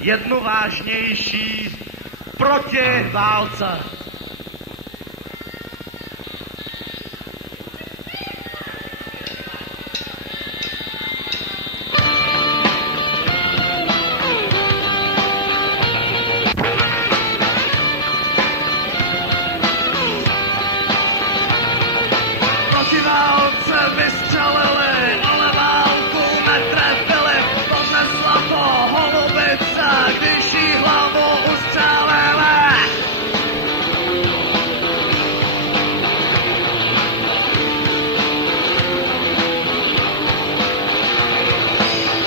jednu vážnější proti válce. Proti válce vystřelili, ale válku netrefili, podnesla to holubice, když jí hlavu ustřelili.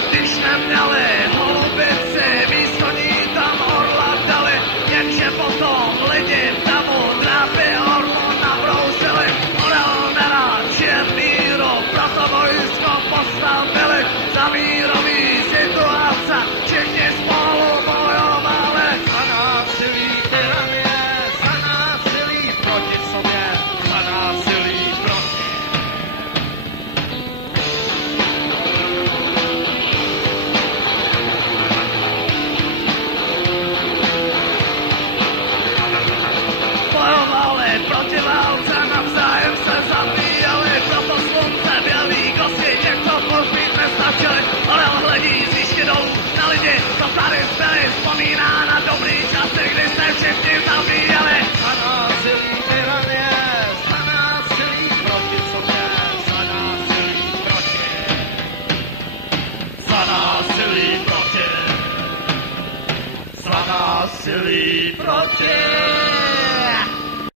Když neměli holubici, místo ní tam orla dali, jenže potom lidi v davu drápy orlu nabroušili. Orel nerád žije v míru, proto vojsko postavili za mírový situace. Všichni spolu bojovali za násilí tyranie, za násilí proti sobě, za násilí proti. Bojovali proti válce, navzájem se zabíjeli, proto slunce bělý kosti těchto pohřbít nestačili. Orel hledí z výšky dolů na lidi, co tady zbyli, vzpomíná na dobrý časy, kdy se všichni zabíjeli. Za násilí tyranie, za násilí proti sobě, za násilí proti. Za násilí proti. Za násilí proti.